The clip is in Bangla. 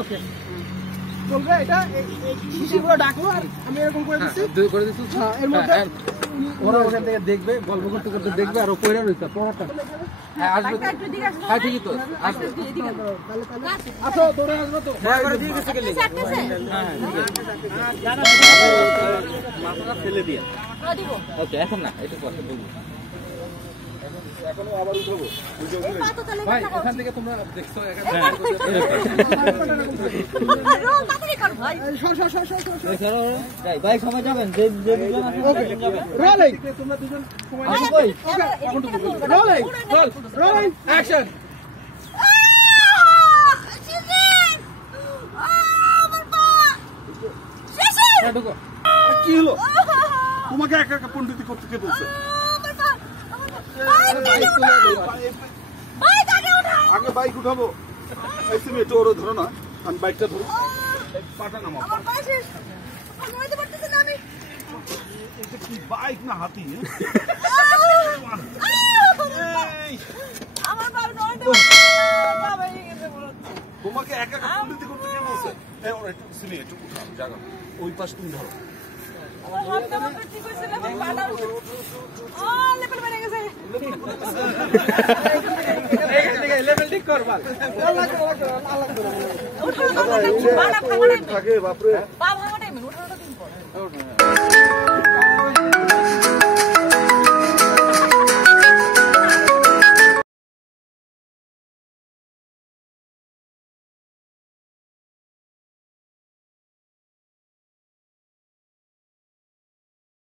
ওকে চলবে এটা শিশিরগুলো ডাকলো আর আমি এরকম করে দিচ্ছি হ্যাঁ এর মধ্যে ওরা ওখান থেকে দেখবে গল্প করতে করতে দেখবে আর পয়রা রইছে পড়াটা হ্যাঁ আসবে হ্যাঁ ঠিকই তো আসবে আসো দৌড়ে আসবে তো হ্যাঁ করে দিয়ে গেছে গেলে হ্যাঁ মাথাটা ফেলে দিয়ে দিব ওকে এখন না একটু পরে বলবো এখনো আবার উঠাবো ভাই ওখান থেকে তোমরা দেখছো এখানে ভাই সময় যাবেন যে দুজন আছে যাবেন রোলিং তোমরা দুজন সময় কই রোলিং রোলিং অ্যাকশন কি হলো তোমাকে একা একা পণ্ডিতি করতে কে বলছে আগে বাইক উঠাবো তুমি একটু ওরা ধরো না আমি বাইকটা ধরো পাটা নামাও কি বাইক না হাতি তোমাকে একা একা পণ্ডিতি করতে কে বলছে ওরা একটু সিনে একটু উঠাও জায়গা ওই পাশ তুমি ধরো লেভেল ঠিক কর থাকে বাপরে